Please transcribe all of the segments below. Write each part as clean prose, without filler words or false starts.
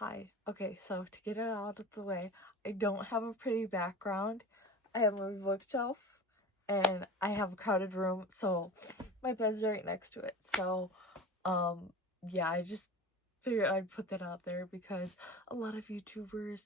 Hi. Okay, so to get it out of the way, I don't have a pretty background. I have my bookshelf and I have a crowded room, so my bed's right next to it. So, yeah, I just figured I'd put that out there because a lot of YouTubers,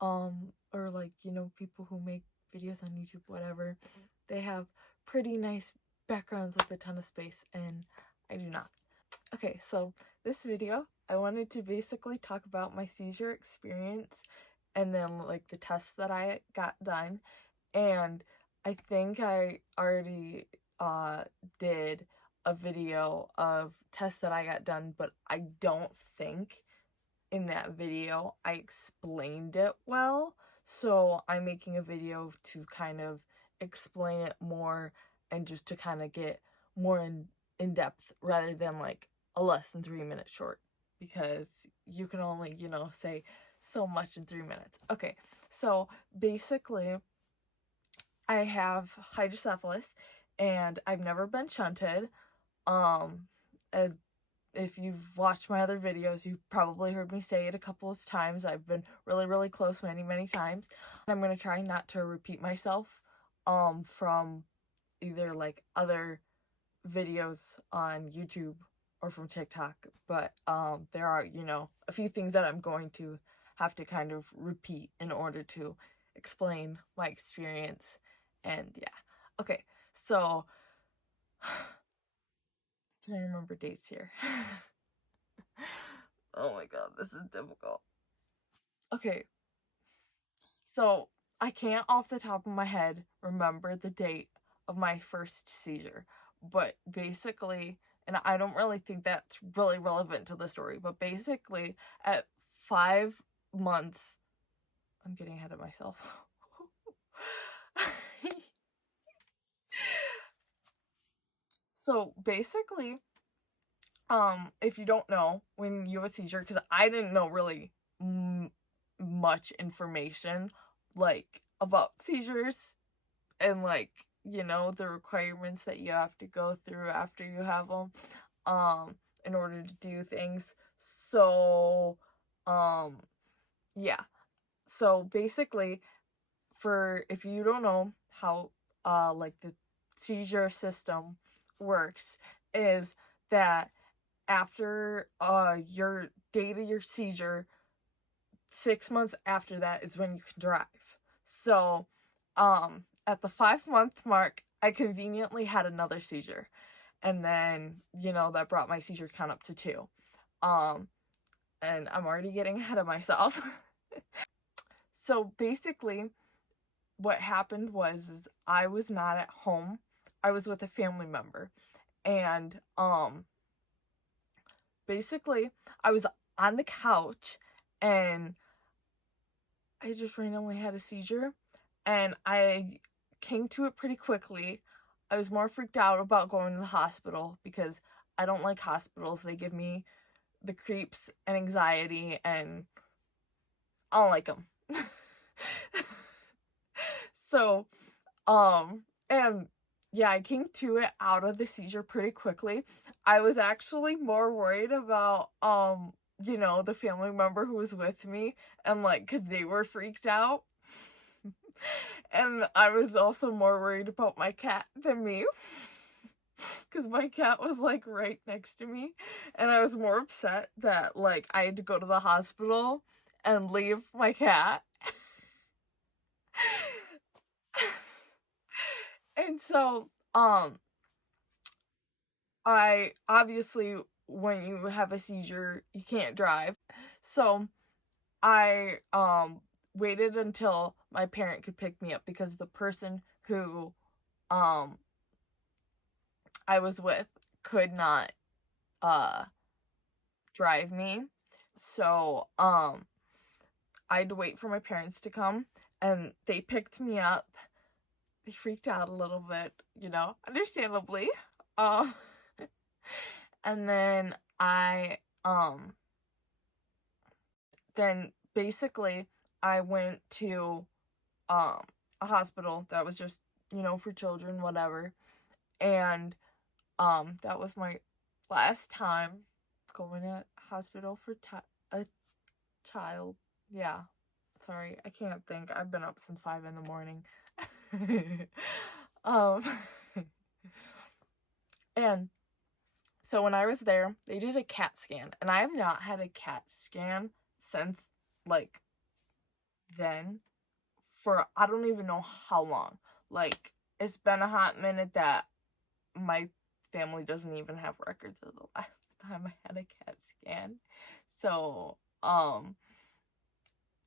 or like, people who make videos on YouTube, whatever, they have pretty nice backgrounds with a ton of space, and I do not. Okay, so this video, I wanted to basically talk about my seizure experience and then like the tests that I got done. And I think I already did a video of tests that I got done, but I don't think in that video I explained it well. So I'm making a video to kind of explain it more and just to kind of get more in depth rather than like a less than 3 minute short, because you can only, say so much in 3 minutes. Okay, so basically I have hydrocephalus and I've never been shunted. As if you've watched my other videos, you've probably heard me say it a couple of times. I've been really, really close many times. I'm going to try not to repeat myself from either like other videos on YouTube or from TikTok, but there are, a few things that I'm going to have to kind of repeat in order to explain my experience. And yeah. Okay, so trying to remember dates here. Oh my god, this is difficult. Okay, so I can't off the top of my head remember the date of my first seizure, but basically, and I don't really think that's really relevant to the story, but basically at 5 months, I'm getting ahead of myself. So basically, if you don't know, when you have a seizure, because I didn't know really much information like about seizures and like, the requirements that you have to go through after you have them in order to do things. So yeah, so basically, for if you don't know how like the seizure system works, is that after your date of your seizure, 6 months after that is when you can drive. So at the 5 month mark, I conveniently had another seizure, and then that brought my seizure count up to 2. And I'm already getting ahead of myself. So basically what happened is I was not at home. I was with a family member, and basically I was on the couch and I just randomly had a seizure, and I came to it pretty quickly. I was more freaked out about going to the hospital because I don't like hospitals. They give me the creeps and anxiety, and I don't like them. So, and yeah, I came to it out of the seizure pretty quickly. I was actually more worried about, the family member who was with me, and like, cause they were freaked out. And I was also more worried about my cat than me, because my cat was like right next to me, and I was more upset that like I had to go to the hospital and leave my cat. And so, I obviously, when you have a seizure, you can't drive. So I waited until my parent could pick me up, because the person who I was with could not drive me. So I had to wait for my parents to come, and they picked me up. They freaked out a little bit, understandably. Um and then then basically I went to a hospital that was just, for children, whatever. And that was my last time going to hospital for a child. Yeah. Sorry, I can't think. I've been up since 5 in the morning. um, and so when I was there, they did a CAT scan, and I have not had a CAT scan since, like, then, for I don't even know how long. Like, it's been a hot minute that my family doesn't even have records of the last time I had a CAT scan. So,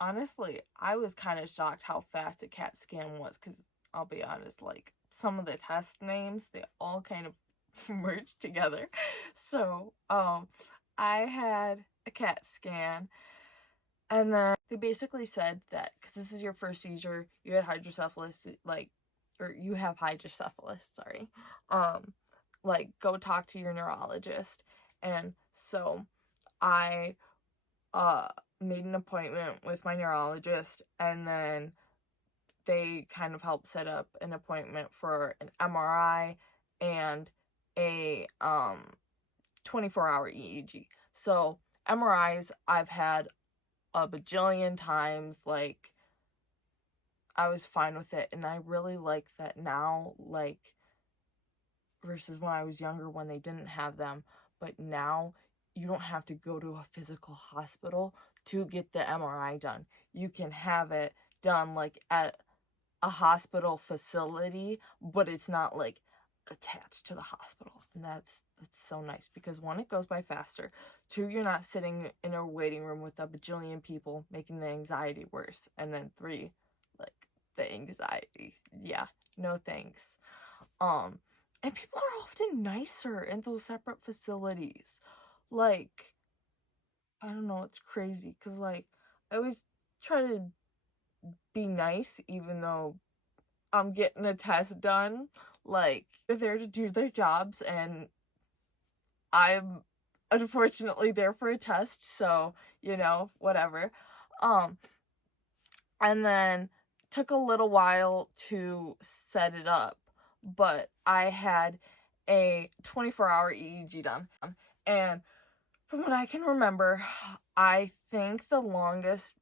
honestly, I was kind of shocked how fast a CAT scan was, because I'll be honest, like, some of the test names, they all kind of merged together. So, I had a CAT scan, and then they basically said that, because this is your first seizure, you had hydrocephalus, like, or you have hydrocephalus, sorry, like, go talk to your neurologist. And so I made an appointment with my neurologist, and then they kind of helped set up an appointment for an MRI and a 24-hour EEG. So MRIs I've had a bajillion times. Like, I was fine with it, and I really like that now, like, versus when I was younger when they didn't have them. But now you don't have to go to a physical hospital to get the MRI done. You can have it done, like, at a hospital facility, but it's not, like, attached to the hospital. And that's so nice, because 1, it goes by faster. 2, you're not sitting in a waiting room with a bajillion people making the anxiety worse. And then 3, like, the anxiety, yeah, no thanks. And people are often nicer in those separate facilities. Like, I don't know, it's crazy, because, like, I always try to be nice, even though I'm getting a test done. Like, they're there to do their jobs, and I'm unfortunately there for a test, so, you know, whatever. And then took a little while to set it up, but I had a 24-hour EEG done. And from what I can remember, I think the longest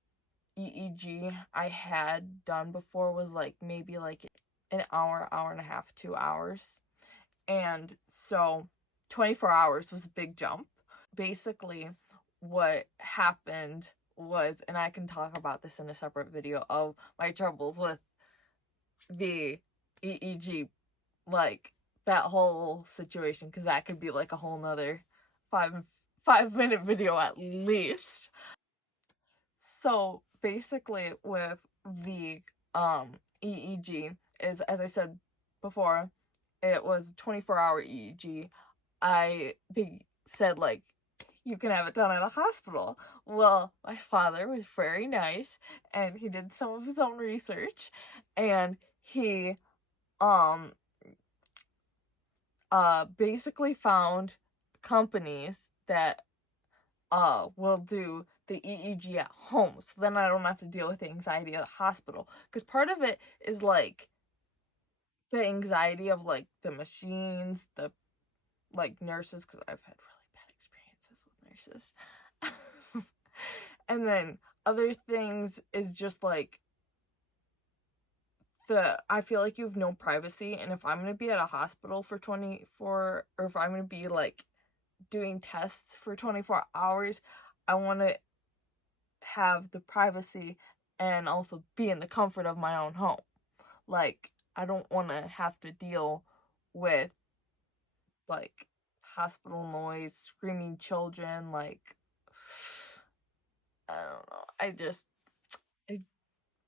EEG I had done before was, like, maybe, like, an hour, hour and a half, 2 hours. And so 24 hours was a big jump. Basically, what happened was, and I can talk about this in a separate video, of my troubles with the EEG, like, that whole situation, because that could be, like, a whole nother 5-minute video at least. So basically, with the EEG, is, as I said before, it was 24-hour EEG. They said, like, you can have it done at a hospital. Well, my father was very nice, and he did some of his own research, and he basically found companies that will do the EEG at home, so then I don't have to deal with the anxiety of the hospital. Because part of it is, like, the anxiety of, like, the machines, the, like, nurses, because I've had really bad experiences with nurses. And then other things is just, like, I feel like you have no privacy, and if I'm going to be at a hospital for 24, or if I'm going to be, like, doing tests for 24 hours, I want to have the privacy and also be in the comfort of my own home. Like, I don't want to have to deal with, like, hospital noise, screaming children, like, I don't know. I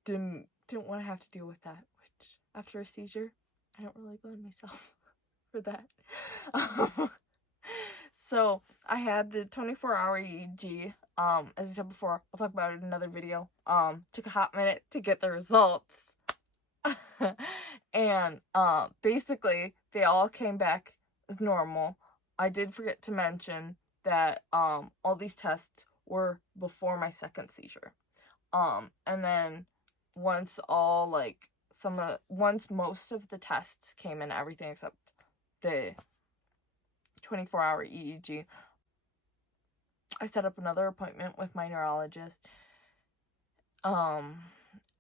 didn't want to have to deal with that, which, after a seizure, I don't really blame myself for that. So I had the 24-hour EEG. As I said before, I'll talk about it in another video. Took a hot minute to get the results. And basically they all came back as normal. I did forget to mention that all these tests were before my second seizure. And then once most of the tests came in, everything except the 24-hour EEG, I set up another appointment with my neurologist.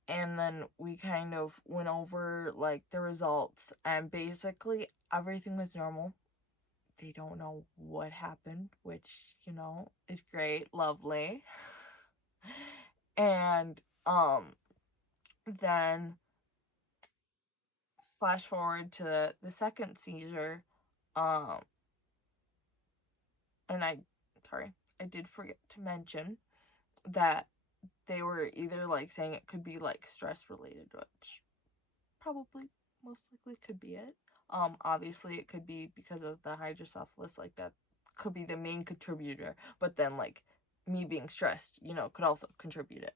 And then we kind of went over, like, the results, and basically everything was normal. They don't know what happened, which, you know, is great, lovely. And, then flash forward to the second seizure, and I did forget to mention that they were either, like, saying it could be, like, stress related, which probably most likely could be it. Obviously it could be because of the hydrocephalus, like, that could be the main contributor, but then, like, me being stressed, you know, could also contribute it,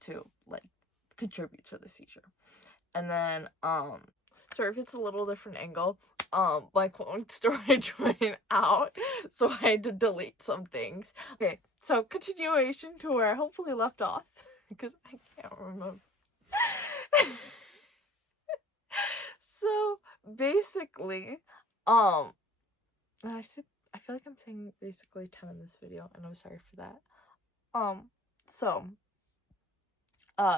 to, like, contribute to the seizure. And then, sorry if it's a little different angle, my phone storage went out, so I had to delete some things. Okay, so continuation to where I hopefully left off, because I can't remember. So, basically, I feel like I'm saying basically 10 in this video, and I'm sorry for that. So,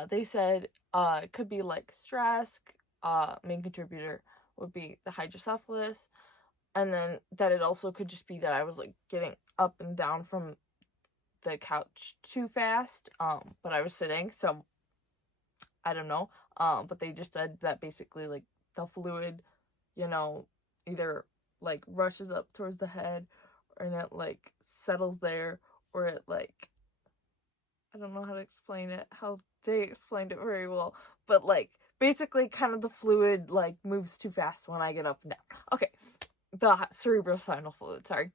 they said, it could be, like, stress, main contributor would be the hydrocephalus, and then that it also could just be that I was, like, getting up and down from the couch too fast, but I was sitting, so I don't know, but they just said that basically, like, the fluid, you know, either, like, rushes up towards the head, and it, like, settles there, or it, like, I don't know how to explain it, how they explained it very well, but, like, basically kind of the fluid, like, moves too fast when I get up and down. Okay, the cerebrospinal fluid, sorry.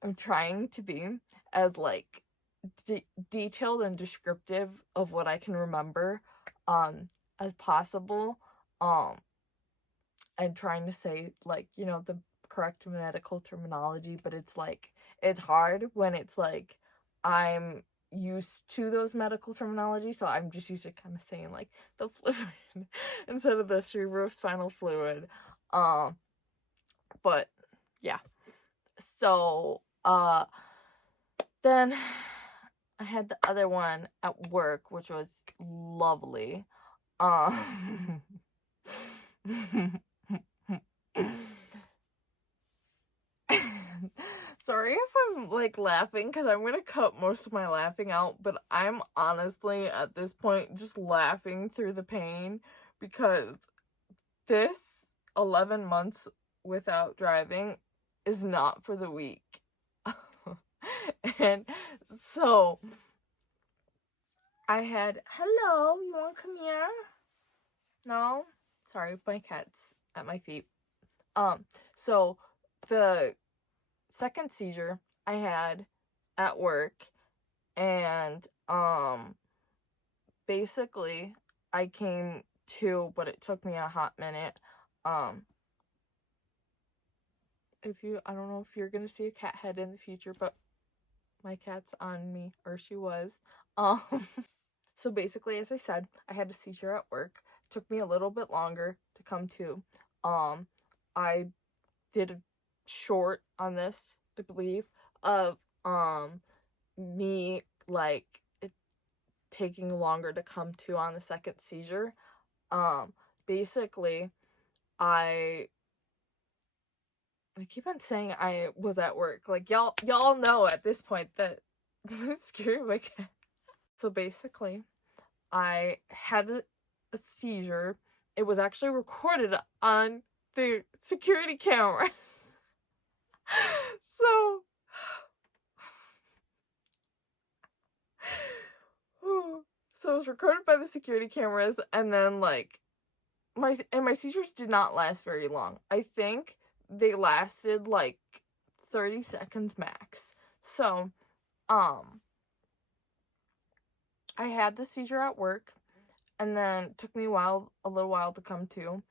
I'm trying to be as, like, detailed and descriptive of what I can remember, as possible, and trying to say, like, you know, the correct medical terminology, but it's, like, it's hard when it's, like, I'm used to those medical terminology, so I'm just used to kind of saying, like, the fluid instead of the cerebrospinal fluid, but, yeah, so, then I had the other one at work, which was lovely, sorry if I'm, like, laughing, because I'm gonna cut most of my laughing out, but I'm honestly, at this point, just laughing through the pain, because this 11 months without driving is not for the weak. And so, I had, hello, you wanna come here? No? Sorry, my cat's at my feet. So, the second seizure I had at work, and basically I came to, but it took me a hot minute. I don't know if you're gonna see a cat head in the future, but my cat's on me, or she was. So basically, as I said, I had a seizure at work. It took me a little bit longer to come to. I did a short on this, I believe, of me, like, it taking longer to come to on the second seizure. Basically, I keep on saying I was at work. Like, y'all know at this point that I'm scaring my cat. So basically, I had a seizure. It was actually recorded on the security cameras. So it was recorded by the security cameras, and then, like, my seizures did not last very long. I think they lasted, like, 30 seconds max. So, I had the seizure at work, and then it took me a little while to come to.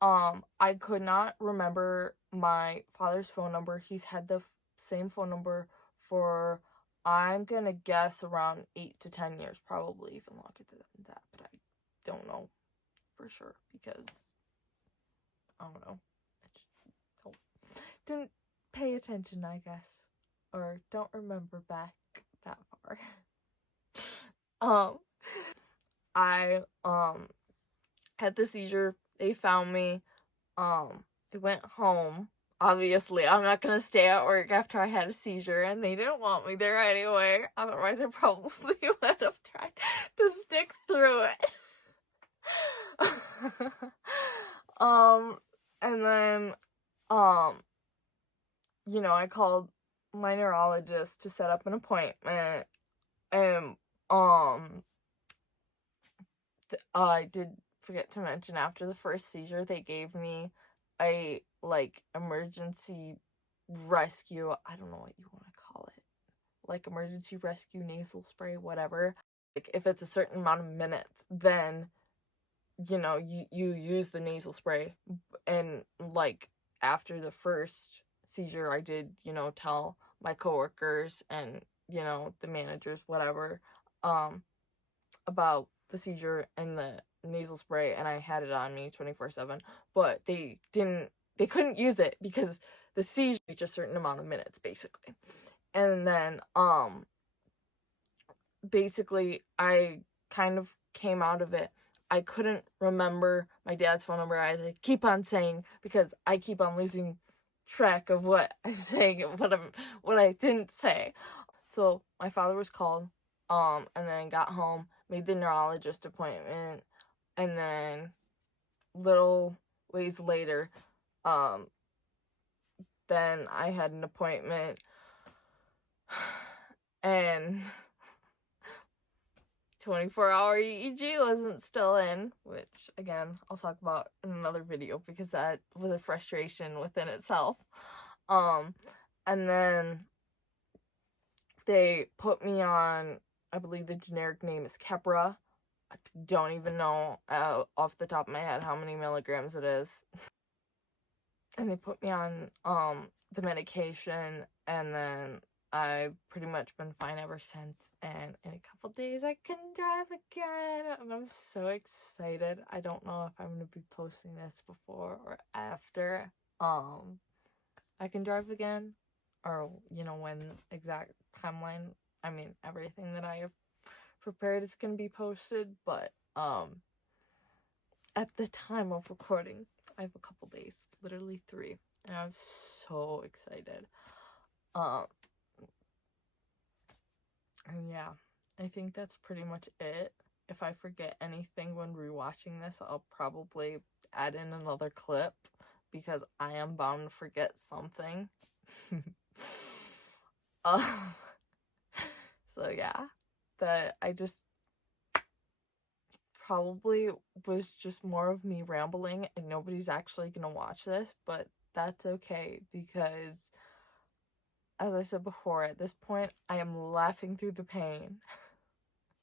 I could not remember my father's phone number. He's had the same phone number for, I'm gonna guess, around 8 to 10 years, probably even longer than that, but I don't know for sure, because I don't know. I just didn't pay attention, I guess. or don't remember back that far. I had the seizure. They found me. I went home. Obviously, I'm not gonna stay at work after I had a seizure, and they didn't want me there anyway. Otherwise, I probably would have tried to stick through it. And then, I called my neurologist to set up an appointment, and, I did forget to mention, after the first seizure, they gave me a, emergency rescue, I don't know what you want to call it, emergency rescue nasal spray, whatever. If it's a certain amount of minutes, then, you use the nasal spray. And, after the first seizure, I did, tell my coworkers and, the managers, whatever, about the seizure and the nasal spray, and I had it on me 24/7, but they couldn't use it because the seizure reached a certain amount of minutes, basically. And then, basically, I kind of came out of it. I couldn't remember my dad's phone number, as I keep on saying, because I keep on losing track of what I'm saying and what I didn't say. So my father was called, and then got home, made the neurologist appointment, and then little ways later, then I had an appointment, and 24-hour EEG wasn't still in, which, again, I'll talk about in another video because that was a frustration within itself. And then they put me on, I believe the generic name is Keppra. I don't even know off the top of my head how many milligrams it is. And they put me on the medication, and then I've pretty much been fine ever since, and in a couple days I can drive again, and I'm so excited. I don't know if I'm going to be posting this before or after I can drive again, or, when exact timeline, everything that I have prepared is going to be posted, but at the time of recording, I have a couple days, literally 3, and I'm so excited. And yeah, I think that's pretty much it. If I forget anything when rewatching this, I'll probably add in another clip, because I am bound to forget something. So yeah, that I just probably was just more of me rambling, and nobody's actually gonna watch this, but that's okay, because, as I said before, at this point, I am laughing through the pain.